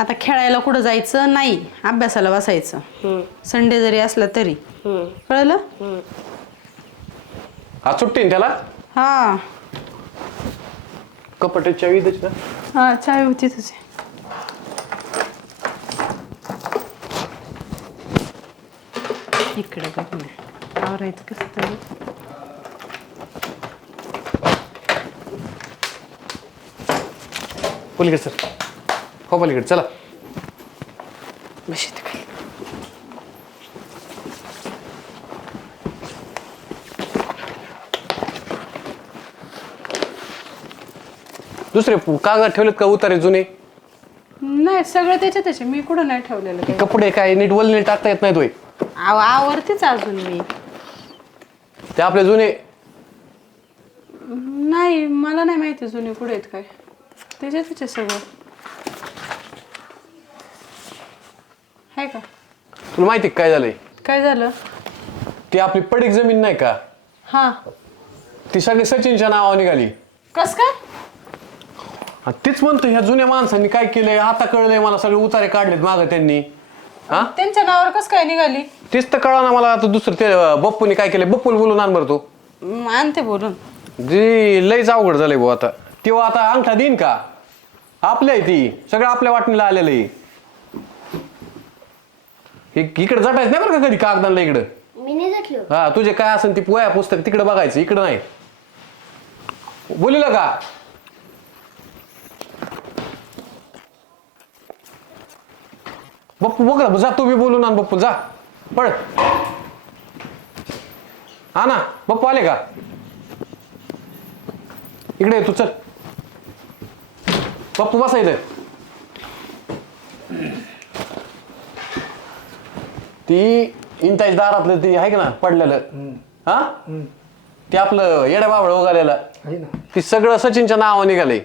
आता खेळायला कुठं जायचं? नाही. अभ्यासाला बसायचं. संडे जरी असला तरी. कळलं? आज सुट्टी ना त्याला? हा. कपट्याच्या विधच ना? हा चाय होती तुझी. इकडे बघ ना. आवरायचं कसं तरी पलीकडे सर. हो पलीकडे चला. दुसरे कागद ठेवलेत का उतारे जुने? नाही सगळं त्याच्या त्याचे मी कुठं नाही ठेवलेलं काही. कपडे काय नीट वल टाकता येत नाही तोय आव आवरतेच अजून मी. ते आपले जुने? नाही मला नाही माहिती जुने कुठे आहेत काय. त्याच्या त्याचे सगळं. आहे का? तुला माहिती काय झालंय? काय झालं? ती आपली पडीक जमीन नाही का? हा. ती सगळी सचिनच्या नावावर निघाली. कस काय? आणि तीच म्हणतो ह्या जुन्या माणसांनी काय केलंय? आता कळलंय मला सगळे उतारे काढलेत माग त्यांनी. हा? त्यांच्या नावावर कस काय निघाली? तीच तर कळा ना मला आता दुसरं ते अं, बप्पूने काय केलंय? बप्पूला बोलून आण बरं तू. म, आणते बोलून. जी लयच अवघड झालंय भाऊ आता. तेव्हा आता अंगठा देईन का? आपल्या आहे ती. सगळं आपल्या वाटणीला आलेलं आहे. हे- इकडे जटायचं नाही बरं का कधी कागदांना इकडं? मी नाही झटलो. हा तुझे काय असेल ती पोया पुस्तक तिकडे बघायचं इकडं नाही. बोलिलं का? बप्पू बघ ना, जा तू बी बोलून आण बप्पू जा. पळ. हा ना बप्पू आले का? इकडे ये तू चल. बप्पू बसा इथे. ती इंटाच दारातलं ती आहे का ना पडलेलं? हा? ते आपलं येड्या बाबळ उगालेलं. आहे ना. ती सगळं सचिनच्या नावावर निघालंय.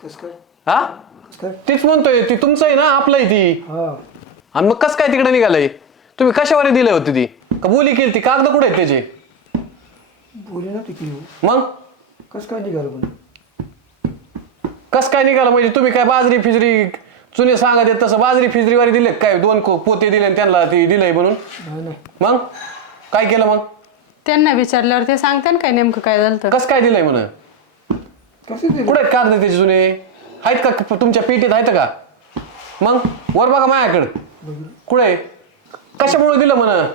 कसं काय? हा? कसं काय? तीच म्हणतोय ती तुमचं आहे ना आपलं आहे ती. हा. आणि मग कसं काय तिकडे निघालंय? तुम्ही कशावर दिले होते ती? का बोली केली ती? कागद कुठे आहेत त्याचे? बोली ना की मग? कसं काय निघालं पण कस काय निघालं? म्हणजे तुम्ही काय बाजरी फिजरी चुने सांगत आहेत तसं बाजरी फिजरीवारी दिले का काय? दोन को- पोते दिले आणि त्यांना ती दिलंय म्हणून. नाही मग? काय केलं मग? त्यांना विचारल्यावर ते सांगते ना काय नेमकं काय झालं तर. कस काय दिलंय म्हण? कसं दिलं? कुठे आहेत कागद त्याचे जुने? आहेत का तुमच्या पेटीत? आहेत का? मग? वर बघा माझ्याकडं. कुठे कशामुळे दिलं म्हण?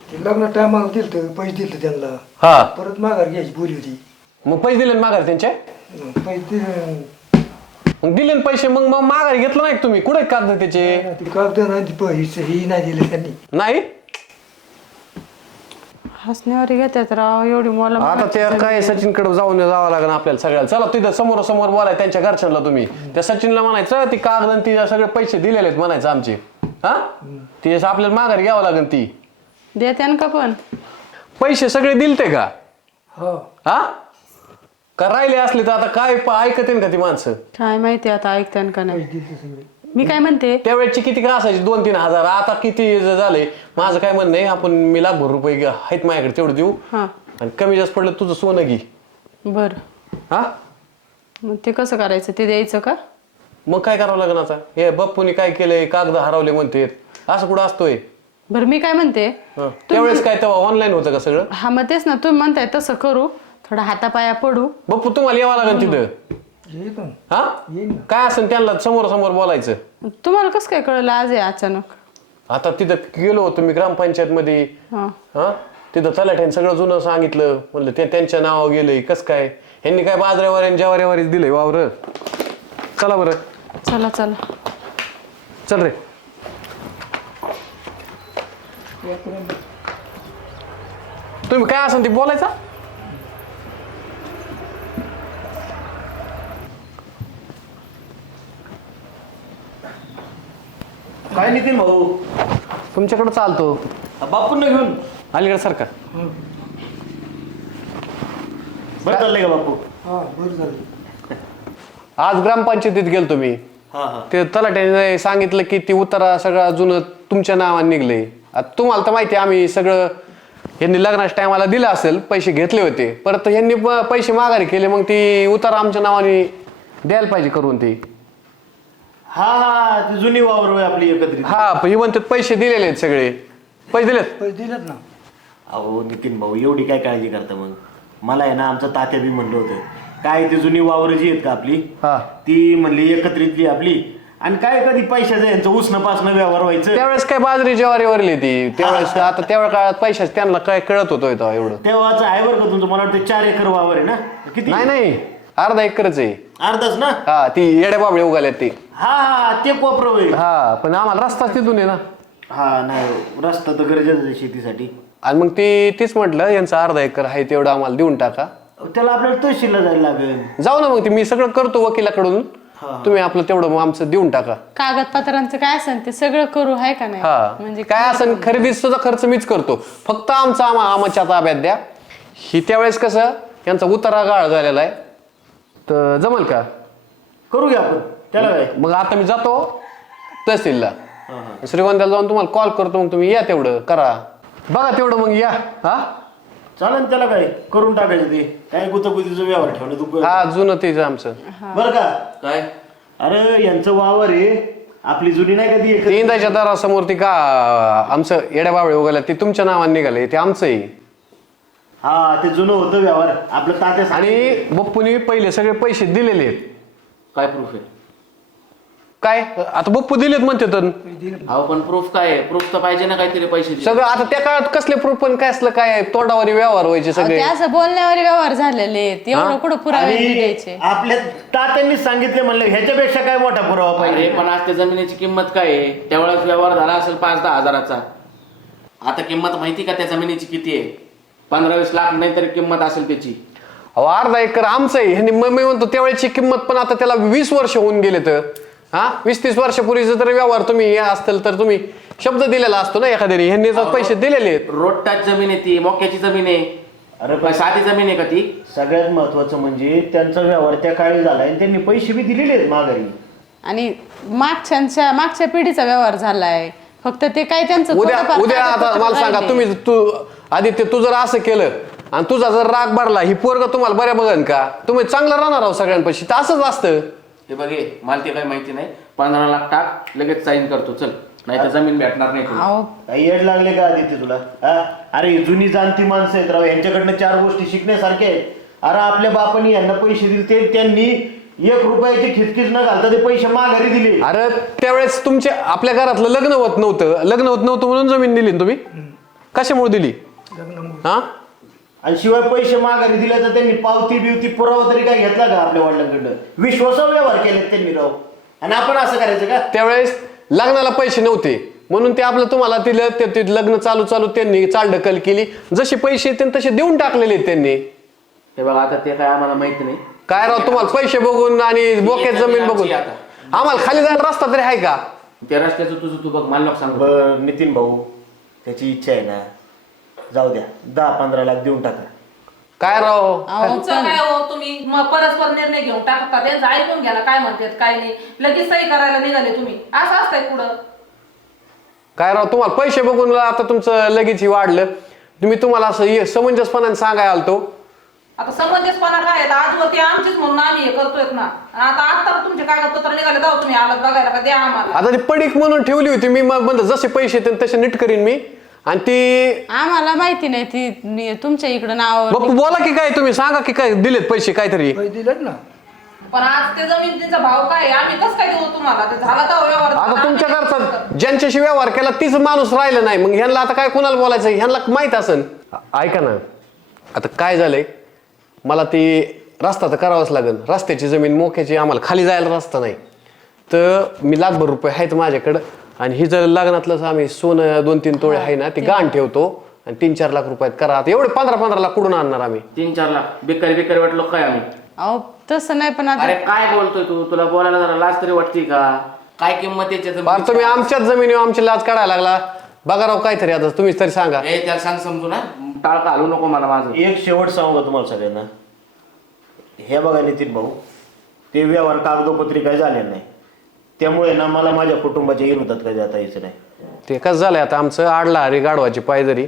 ते लग्न टायमाला दिलं तर पैसे दिले त्यांना. हा. परत माघार घ्यायची बोली होती. मग पैसे दिले ना माघार त्यांचे? मग पैसे दिले मग दिले ना पैसे मग मग माघारी घेतलं नाही का तुम्ही? कुठे कागद त्याचे? ते कागद नाही ते पैसे ही नाही दिले त्यांनी. नाही? हसण्यावर घेतात राव एवढी मला आता ते काय सचिनकडे जाऊन जावं लागेल आपल्याला सगळ्याला. चला तिथं समोर समोर बोलाय त्यांच्या घरच्यांना तुम्ही. त्या सचिनला म्हणायचं ती कागद आणि ती सगळे पैसे दिलेले आहेत म्हणायचं आमचे. हा? ते आपल्याला माघारी घ्यावं लागेल ती. देते ना का पण? पैसे सगळे दिलते का? हा. हा? का राहिले असले तर आता काय प- ऐकते का ती माणसं? काय माहिती आता ऐकतान का नाही? मी काय म्हणते? त्यावेळेची किती का असायची? दोन तीन हजार. आता किती ज- झाले माझं काय म्हणणं आहे आपण मी लाखभर रुपये घे- आहेत माझ्याकडे तेवढं देऊ. हा. आणि कमी जास्त पडलं तुझं सोनं घे. बर. हा? मग ते कसं करायचं? ते द्यायचं का? मग काय करावं लागेल आता? हे बप्पूने काय केलंय? कागद हरवले म्हणते असं कुठं असतोय? बरं मी काय म्हणते? हं. त्यावेळेस काय तेव्हा ऑनलाईन होतं का सगळं? हा मग तेच ना. तुम्ही म्हणताय तसं करू. थोडा हातापाया पडू. बप्पू तुम्हाला यावं लागेल तिथं. हा? येईल ना. काय असेल त्यांना समोर समोर बोलायचं? तुम्हाला कसं काय कळलं आज आहे अचानक? आता तिथं गेलो होतो मी ग्रामपंचायत मध्ये हा. हा? तिथं तलाठ्याने सगळं जुनं सांगितलं. म्हणलं ते त्यांच्या नावावर गेलंय. कस काय? ह्यांनी काय बाजऱ्यावर आणि जवाऱ्यावरच दिलंय वावर? चला बरं. चला चला. चल रे. तुम्ही काय असेल ते बोलायचा? काय नितीन भाऊ? तुमच्याकडे चालतो. बापूंना घेऊन? अलीकडे बरं चाललंय का बापू? हा बरं झालं आज ग्रामपंचायतीत गेलो तुम्ही हा हा. ते तलाट्याने सांगितलं की ती उतारा सगळं जुनं तुमच्या नावाने निघले. आता तुम्हाला तर माहिती आहे, आम्ही सगळं यांनी लग्नाच्या टायमाला दिलं असेल पैसे घेतले होते. परत यांनी प- पैसे माघारी केले मग ती उतारा आमच्या नावाने द्यायला पाहिजे करून ती. हा हा ती जुनी वावर होय आपली एकत्रित. हा पण ही म्हणतात पैसे दिलेले आहेत सगळे. पैसे दिलेत? पैसे दिलेत ना. अहो नितीन भाऊ एवढी काय काळजी करता मग? मला आहे ना आमचं तात्या बी म्हणलं होतं. काय ती जुनी वावर जी आहेत का आपली? हा. ती म्हणली एकत्रितली आपली. आणि काय कधी पैशाचं यांचं उसणं पासणं व्यवहार व्हायचं. त्यावेळेस काय बाजरी ज्वारीवरली ती. त्यावेळेस आता त्यावेळेस काळात पैशाच त्यांना काय कळत होतं तेव्हा एवढं. तेव्हाच आहे बरं का तुमचं? मला वाटतं चार एकर वावर आहे ना. किती? नाही नाही. अर्धा एकरच आहे. अर्धाच ना? हा ती येड्या बाबळे उगाल्यात ती. हा हा ते कोपरं होय हा पण आम्हाला रस्ताच तिथून आहे ना हा नाही रस्ता तर गरजेचं आहे शेतीसाठी. आणि मग ती तीच म्हटलं यांचं अर्धा एकर आहे तेवढं आम्हाला देऊन टाका. त्याला आपल्याला तहसीलला जायला लागेल. जाऊ ना मग ते मी सगळं करतो वकिलाकडून. तुम्ही आपलं तेवढं मग आमचं देऊन टाका. कागदपत्रांचं काय असेल ते सगळं करू आहे का नाही? हा. म्हणजे काय असं खरेदीचा खर्च मीच करतो. फक्त आमचा आमा आमाच्या ताब्यात द्या. ही त्यावेळेस कसं यांचा उतारा गाळ झालेला आहे. तर जमल का? करू घ्या आपण. त्याला काय? मग आता मी जातो तहसीलला. हा, हा. श्रीगोंद्याला जाऊन तुम्हाला कॉल करतो मग तुम्ही या तेवढं. करा. बघा तेवढं मग या. हा? चालेल त्याला काय? करून टाकायचं ते. काय गुतगुतीचं व्यवहार ठेवणं तू हा जुनं तेच आमचं. बरं का? काय? अरे यांचं वावर आहे. आपली जुनी नाही कधी ते इंदाच्या दारासमोर ती का आमचं येड्या बावळे उगाल्या ते तुमच्या नावाने निघाले ते आमचं आहे हा ते जुनं होतं व्यवहार. आपलं तात्या आणि बप्पूने पहिले सगळे पैसे दिलेले आहेत. काय प्रूफ आहे? काय? आता बप्पू दिलेत म्हणते तर. अहो पण प्रूफ काय आहे? प्रूफ तर पाहिजे ना काहीतरी पैसे सगळं आता त्या काळात कसले प्रूफ पण काय असलं काय? तोंडावर व्यवहार व्हायचे अहो, सगळे? ते असं बोलण्यावर व्यवहार झालेले आहेत. एवढं कुठं पुरावे आणि द्यायचे? आपल्या तात्यांनी सांगितले म्हणलं ह्याच्यापेक्षा काय मोठा पुरावा अरे पाहिजे? पण आज त्या जमिनीची किंमत काय आहे? त्यावेळेस व्यवहार झाला असेल पाच दहा हजाराचा. आता किंमत माहिती का त्या जमिनीची किती आहे? पंधरा वीस लाख नाही तरी किंमत असेल त्याची. अहो अर्धा एकर आमचं आहे. ह्यांनी मग मी म्हणतो त्यावेळेची किंमत पण आता त्याला वीस वर्ष होऊन गेले तर. हा? वीस तीस वर्षापूर्वीचा जर व्यवहार तुम्ही हे असतील तर तुम्ही शब्द दिलेला असतो ना एखाद्याने. ह्यांनी जर पैसे दिलेले आहेत. रोड टच जमीन आहे ती मोक्याची जमीन आहे. अरे पण साधी जमीन आहे का ती? सगळ्यात महत्वाचं म्हणजे त्यांचा व्यवहार त्या काळी झाला आणि त्यांनी पैसे बी दिलेले आहेत माघारी. आणि मागच्या मागच्या पिढीचा व्यवहार झालाय. फक्त ते काय त्यांचं उद्या थोडंफार उद्या आता मला सांगा राहिले. तुम्ही तू आदित्य तू जर असं केलं आणि तुझा जर राग भरला ही पोरग तुम्हाला बऱ्या बघन का? तुम्ही चांगलं राहणार आहो सगळ्यांपाशी तर असंच असतं. हे बघे मला ते काही माहिती नाही. पंधरा लाख टाक लगेच साईन करतो चल. नाही तर जमीन भेटणार नाही तुला. अहो. काही येड लागले का आदित्य तुला? हा? अरे ही जुनी जाणती माणसं आहेत राव यांच्याकडनं चार गोष्टी शिकण्यासारख्या आहेत. अरे आपल्या बापानी यांना पैसे दिले ते त्यांनी एक रुपयाची खिचखिच न घालता ते पैसे माघारी दिले. अरे त्यावेळेस तुमच्या आपल्या घरातलं लग्न होत नव्हतं. लग्न होत नव्हतं म्हणून जमीन दिली ना तुम्ही? कशामुळे दिली? हा? आणि शिवाय पैसे माघारी दिल्याचं त्यांनी पावती बिवती पुरावा तरी काय घेतला का आपल्या वडिलांकडनं? विश्वासावर व्यवहार केलेत त्यांनी राव. आणि आपण असं करायचं का? त्यावेळेस लग्नाला पैसे नव्हते. म्हणून ते आपलं तुम्हाला दिलं ते ते लग्न चालू चालू त्यांनी चालढकल केली. जसे पैसे येते तसे देऊन टाकलेले आहेत त्यांनी. हे बघा आता ते काय आम्हाला माहिती नाही. काय राव तुम्हाला पैसे बघून आणि बोक्यात जमीन बघून. आता. आम्हाला खाली जायला रस्ता तरी आहे का? त्या रस्त्याचं तुझं तू बघ मला सांगू. बरं नितीन भाऊ त्याची इच्छा आहे ना जाऊ द्या दहा पंधरा लाख देऊन टाका. काय राव? तुमचं काय हो तुम्ही म- परस्पर निर्णय घेऊन टाकता त्यांचं ऐकून घ्या काय म्हणतात काय नाही. लगेच सही करायला निघाले तुम्ही. असं असतंय पुढं. काय राव तुम्हाला पैसे बघून आता तुमचं लगेच हे वाढलं. तुम्ही तुम्हाला असं हे समंजसपणाने सांगाय आलतो. आता समंजसपणा काय आहे? आजवरती आमचीच म्हणून आम्ही हे करतोय ना. आता आता तुमचे कागदपत्र निघाले जाऊ तुम्ही आलात बघायला का? द्या आम्हाला. आता ती पडीक म्हणून ठेवली होती मी मग म्हणलं जसे पैसे येतील तसे नीट करीन मी. आणि ती आम्हाला माहिती नाही ती मी- तुमच्या इकडं नाव बोला की काय तुम्ही सांगा की काय दिलेत पैसे काहीतरी. पैसे दिलेत ना. पण आज ते जमिनीचा भाव काय आहे? आम्ही कसं काय देऊ तुम्हाला? ते झाला तर व्यवहार? आता तुमच्या घरचा ज्यांच्याशी व्यवहार केला तीच माणूस राहिलं नाही. मग ह्यांना आता काय कुणाला बोलायचं? ह्यांना माहीत असन. ऐका ना. आता काय झालंय? मला ती रस्ता तर करावाच लागेल. रस्त्याची जमीन मोक्याची आम्हाला खाली जायला रस्ता नाही. तर मी लाखभर रुपये आहेत माझ्याकडं. आणि ही जर लग्नातलं आम्ही सोनं दोन तीन तोळे आहे ना ती गाण ठेवतो. आणि तीन चार लाख रुपयात करा. आता एवढे पंधरा पंधरा लाख कुठून आणणार आम्ही? तीन चार लाख. बेकारी बेकारी वाटलो काय आम्ही? अहो तसं नाही पण आता अरे काय बोलतोय तू? तुला बोलायला जरा लाज तरी वाटते का? काय किंमत याच्या? तुम्ही आमच्याच जमिनीवर आमची लाज काढायला लागला. बघा राव काहीतरी आता तुम्हीच तरी सांगा. ए त्याला सांग समजू ना टाळका हलू नको मला माझं. एक शेवट सांगू का तुम्हाला सगळ्यांना? हे बघा नितीन भाऊ ते व्यवहार कागदोपत्री काय झाले नाही. त्यामुळे ना मला माझ्या कुटुंबाच्या विरोधात काय जाता यायचं नाही. ते कसं झालंय आता? आमचं आडला हरी गाढवाची पायदरी.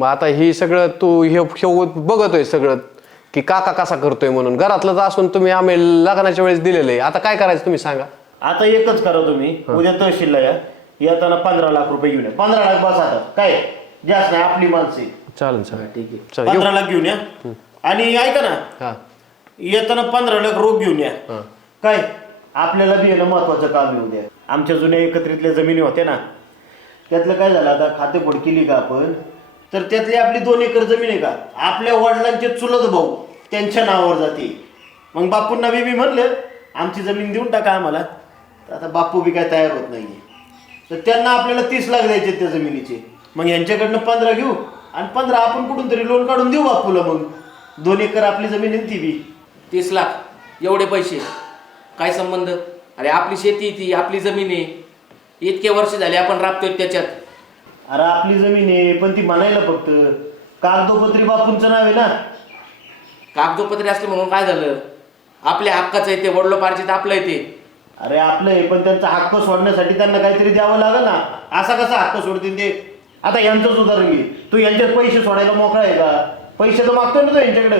मग आता ही सगळं तू हे हे बघतोय सगळं की काका कसा करतोय म्हणून. घरातलंच असून तुम्ही आम्ही लग्नाच्या वेळेस दिलेलं आहे. आता काय करायचं तुम्ही सांगा. आता एकच करा तुम्ही. उद्या तहसीलला या. येताना पंधरा लाख रुपये घेऊन या. पंधरा लाख बस आता. काय? जास्त नाही आपली माणसे चालेल चालेल. ठीक आहे. चल येऊ. पंधरा लाख घेऊन या. आणि ऐका ना हा. येताना पंधरा लाख रोख घेऊन या. हा. काय? आपल्याला बी येणं महत्वाचं काम येऊ द्या. आमच्या जुन्या एकत्रितल्या जमिनी होत्या ना. त्यातलं काय झालं आता? खातेफोड केली का आपण? तर त्यातली आपली दोन एकर जमीन आहे का? आपल्या वडिलांचे चुलत भाऊ त्यांच्या नावावर जाते. मग बापूंना बी मी म्हणलं आमची जमीन देऊन टाका आम्हाला. तर आता बापू बी काय तयार होत नाहीये. तर त्यांना आपल्याला तीस लाख द्यायचे त्या जमिनीचे. मग यांच्याकडनं पंधरा घेऊ. आणि पंधरा आपण कुठून तरी लोन काढून देऊ बापूला मग. दोन एकर आपली जमीन आहे ना ती बी. तीस लाख. एवढे पैसे. काय संबंध? अरे आपली शेती ती आपली जमीन आहे. इतके वर्ष झाले आपण राबतोय त्याच्यात. अरे आपली जमीन आहे पण ती म्हणायला फक्त. कागदोपत्री बापूंचं नाव आहे ना. कागदोपत्री असले म्हणून काय झालं? आपल्या हक्काचं आहे ते वडलोपार्जित आपलं आहे ते. अरे आपलं आहे पण त्यांचा हक्क सोडण्यासाठी त्यांना काहीतरी द्यावं लागेल ना. असा कसा हक्क सोडतील ते? आता यांचंच उदाहरण घे. तू यांचे पैसे सोडायला मोकळा आहे का? पैसे तर मागतोय ना तू यांच्याकडे.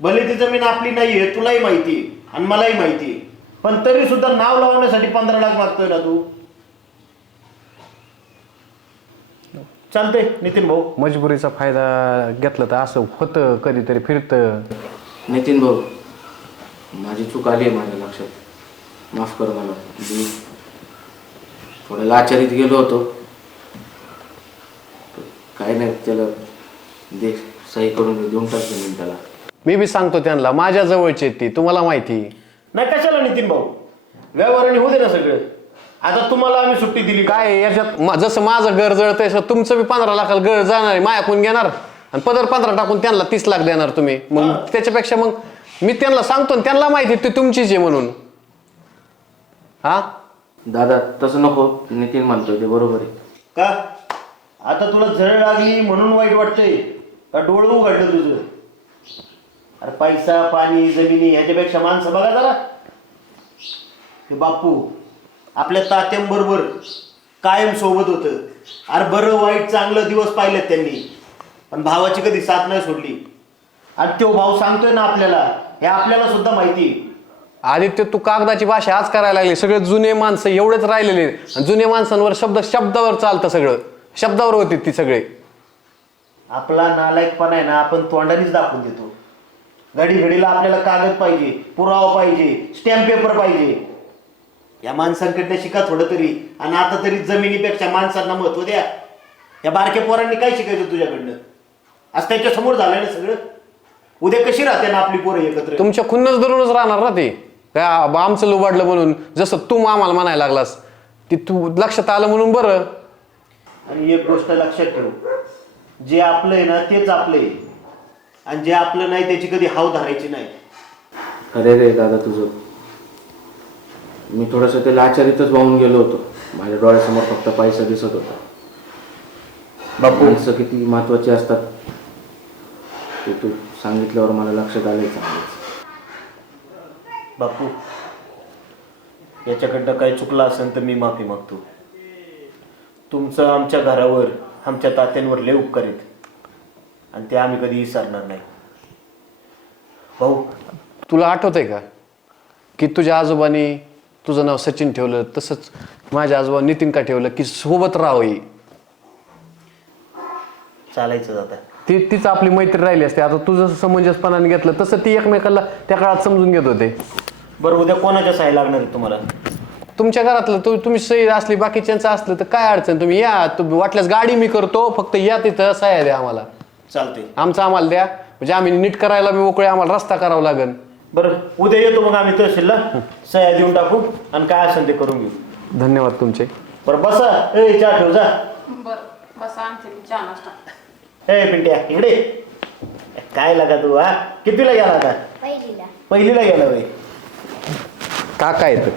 भले ती जमीन आपली नाही आहे तुलाही माहिती आहे आणि मलाही माहिती आहे पण तरी सुद्धा नाव लावण्यासाठी पंधरा लाख मागतोय ना तू. चालतंय नितीन भाऊ. मजबुरीचा फायदा घेतला तर असं होतं कधीतरी फिरतं. नितीन भाऊ माझी चूक आली आहे माझ्या लक्षात. माफ कर मला. मी थोडं लाचारीत गेलो होतो. काय नाही त्याला दे सही करून देऊन टाक जमीन त्याला. मी बी सांगतो त्यांना माझ्या जवळची आहेत ती तुम्हाला माहिती. नाही कशाला नितीन भाऊ? व्यवहाराने होऊ दे ना सगळं. आता तुम्हाला आम्ही सुट्टी दिली. का काय याच्यात मा- जसं माझं घर जळतंय तसं तुमचं बी पंधरा लाखाला घर जाणार आहे मायाकून घेणार. आणि पदर पंधरा टाकून त्यांना तीस लाख देणार तुम्ही. मग त्याच्यापेक्षा मग मी त्यांना सांगतो ना, त्यांना माहिती ती तुमचीच आहे म्हणून. हा? दादा तसं नको नितीन म्हणतोय ते बरोबर आहे. का? आता तुला झळ लागली म्हणून वाईट वाटतंय. का डोळं उघडलं तुझं? अरे पैसा पाणी जमिनी ह्याच्यापेक्षा माणसं बघा जरा. हे बापू आपल्या तात्यांबरोबर कायम सोबत होतं. अरे बरं वाईट चांगलं दिवस पाहिलेत त्यांनी. पण भावाची कधी साथ नाही सोडली. आणि तो भाऊ सांगतोय ना आपल्याला हे आपल्याला सुद्धा माहिती. आहे. आदित्य तू कागदाची भाषा आज करायला लागली. सगळे जुने माणसं एवढेच राहिलेले. आणि जुने माणसांवर शब्द शब्दावर चालतं सगळं. शब्दावर होती ती सगळे. आपला नालायकपणा आहे ना आपण तोंडानेच दाखवून देतो. घडी घडीला आपल्याला कागद पाहिजे पुरावा पाहिजे स्टॅम्प पेपर पाहिजे. या माणसांकडनं शिका थोडं तरी आणि आता तरी जमिनीपेक्षा माणसांना महत्त्व द्या. या बारक्या पोरांनी काय शिकायचं तुझ्याकडनं? आज त्यांच्यासमोर झालं ना सगळं. उद्या कशी राहते ना आपली पोरं एकत्र? तुमच्या खुन्नच धरूनच राहणार ना ते. काय आमचं लुबाडलं म्हणून जसं तू आम्हाला म्हणायला लागलास ती तू लक्षात आलं म्हणून बरं. आणि एक गोष्ट लक्षात ठेव. जे आपलं आहे ना तेच आपलं आहे. आणि जे आपलं नाही त्याची कधी हाव धरायची नाही. खरे रे दादा तुझं. मी थोडंसं ते लाचारीतच वाहून गेलो होतो. माझ्या डोळ्यासमोर फक्त पैसा दिसत होता. बापू. माणसं किती महत्वाची असतात. ते तू सांगितल्यावर मला लक्षात आलंय चांगलंच. बापू याच्याकडनं काही चुकलं असेल तर मी माफी मागतो. तुमचं आमच्या घरावर आमच्या तात्यांवर लय उपकार आहेत. आणि ते आम्ही कधी विसरणार नाही. भाऊ तुला आठवतंय का? की तुझ्या आजोबांनी तुझं नाव सचिन ठेवलं तसंच माझ्या आजोबा नितीन का ठेवलं की सोबत राहावी चालायचं आता. ती तीच आपली मैत्री राहिली असते. आता तू जसं समंजसपणाने घेतलं तसं ती एकमेकाला त्या काळात समजून घेत होते. बरं उद्या कोणाच्या साई लागणार आहे तुम्हाला? तुमच्या घरातलं तू तुम्ही सही असली बाकीच्यांचं असलं तर काय अडचण? तुम्ही या तुम्ही वाटल्यास गाडी मी करतो फक्त या तिथं सह्या द्या आम्हाला. चालते आमचं आम्हाला द्या. म्हणजे आम्ही नीट करायला बी मोकळे आम्हाला रस्ता करावा लागेल. बरं उद्या येतो मग आम्ही तहसीलला सह्या देऊन टाकू आणि काय असेल ते करून घेऊ. धन्यवाद तुमचे. बरं बसा. ए चहा ठेव जा. बर बस आणते मी चहा नाश्ता. ए पिंट्या इकडे. काय लागा तू हा? कितीला गेला आता? पहिलीला. पहिलीला गेला बाई. काका येत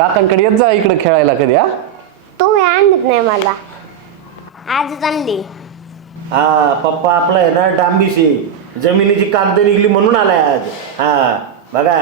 काकांकडे येत जा इकडे खेळायला कधी हा? तुम्ही आणत नाही मला. आजच आणली. हा पप्पा आपला आहे ना आहे जमिनीची कागद निघली म्हणून आलाय आज. हा बघा.